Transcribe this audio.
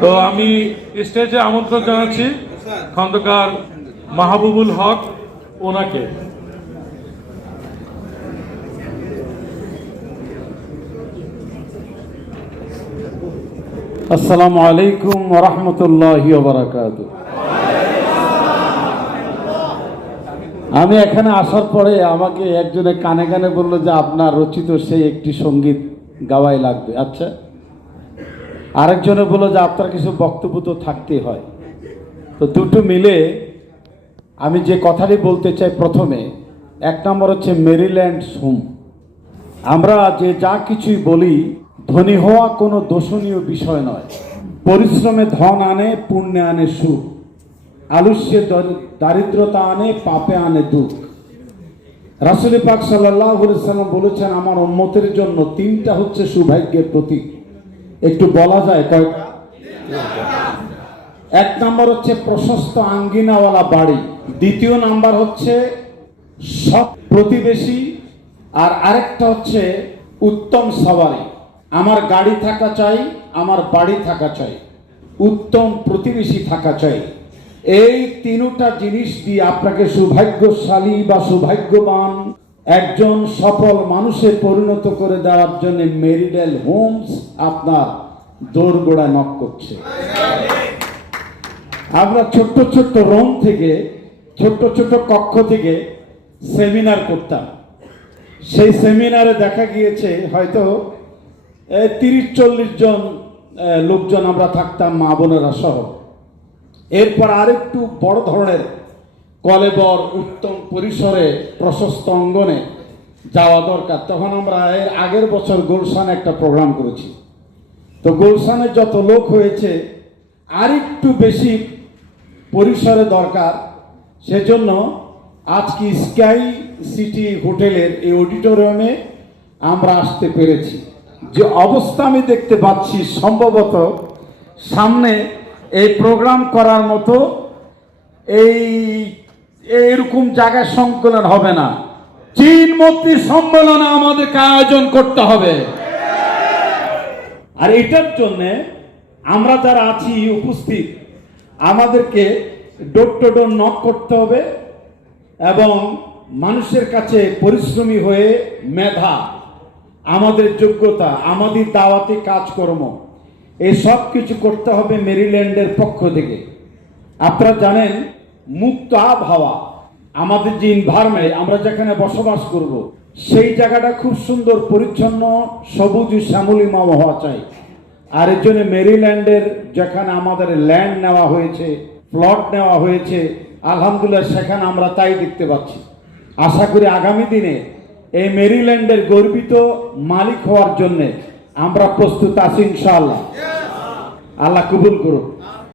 তো আমি স্টেজে আমন্ত্রণ জানাচ্ছি খন্দকার মাহবুবুল হক ওনাকে। আসসালামু আলাইকুম রহমতুল্লাহ আমি এখানে আসার পরে আমাকে একজনে কানে কানে বলল যে আপনার রচিত সেই একটি সংগীত গাওয়াই লাগবে। আচ্ছা। আরেকজনে বলল যে, আপনার কিছু বক্তব্য তো থাকতে হয়। তো দুটো মিলে আমি যে কথাটি বলতে চাই প্রথমে, এক নম্বর হচ্ছে মেরিল্যান্ড হোম আমরা যে যা কিছুই বলি, ধনী হওয়া কোনো দোষণীয় বিষয় নয়। পরিশ্রমে ধন আনে, পুণ্যে আনে সুখ। আলস্যে দারিদ্রতা আনে, পাপে আনে দুঃখ। রাসুলি পাক সাল্লাহ সাল্লাম বলেছেন, আমার উম্মতের জন্য তিনটা হচ্ছে সৌভাগ্যের প্রতীক। একটু বলা যায় কয়টা? এক নাম্বার হচ্ছে প্রশস্ত আঙ্গিনাওয়ালা বাড়ি। দ্বিতীয় নাম্বার হচ্ছে সব প্রতিবেশী। আর আরেকটা হচ্ছে উত্তম সবারি আমার গাড়ি থাকা চাই, আমার বাড়ি থাকা চাই। উত্তম প্রতিবেশী থাকা চাই। এই তিনটা জিনিস দিয়ে আপনাকে সৌভাগ্যশালী বা সৌভাগ্যবান একজন সফল মানুষে পরিণত করে দেওয়ার জন্য মেরিডেল হোমস আপনার দৌড়গোড়ায় নক করছে। আমরা ছোট্ট ছোট্ট রুম থেকে, ছোট্ট ছোট্ট কক্ষ থেকে সেমিনার করতাম। সেই সেমিনারে দেখা গিয়েছে, হয়তো তিরিশ চল্লিশ জন লোকজন আমরা থাকতাম, মা বোনেরা সহ। এরপর আরেকটু বড় ধরনের কলেবর উত্তম পরিসরে প্রশস্ত অঙ্গনে যাওয়া দরকার। তখন আমরা এর আগের বছর গুলশানে একটা প্রোগ্রাম করেছি। তো গুলশানে যত লোক হয়েছে আরেকটু বেশি পরিসরে দরকার। সেজন্য আজকে স্কাই সিটি হোটেলের এই অডিটোরিয়ামে আমরা আসতে পেরেছি। যে অবস্থা আমি দেখতে পাচ্ছি সম্ভবত সামনে এই প্রোগ্রাম করার মতো এই এরকম জায়গায় সংকলন হবে না। চীন মন্ত্রী সম্মেলনে আমাদেরকে আয়োজন করতে হবে। আর এটার জন্য আমরা যারা আছি উপস্থিত, আমাদেরকে ডোর ডোর নক করতে হবে এবং মানুষের কাছে পরিশ্রমী হয়ে মেধা, আমাদের যোগ্যতা, আমাদের দাওয়াতি কাজকর্ম, এই সব কিছু করতে হবে মেরিল্যান্ডের পক্ষ থেকে। আপনারা জানেন মুক্ত আবহাওয়া আমাদের যে ইনভারমেন্ট আমরা যেখানে বসবাস করব, সেই জায়গাটা খুব সুন্দর, পরিচ্ছন্ন, সবুজ শ্যামলিময় হওয়া চাই। আর এর জন্য মেরিল্যান্ডের, যেখানে আমাদের ল্যান্ড নেওয়া হয়েছে প্লট নেওয়া হয়েছে, আলহামদুলিল্লাহ সেখানে আমরা তাই দেখতে পাচ্ছি। আশা করি আগামী দিনে এই মেরিল্যান্ডের গর্বিত মালিক হওয়ার জন্যে আমরা প্রস্তুত আছি ইনশাআল্লাহ। আল্লাহ কবুল করুক।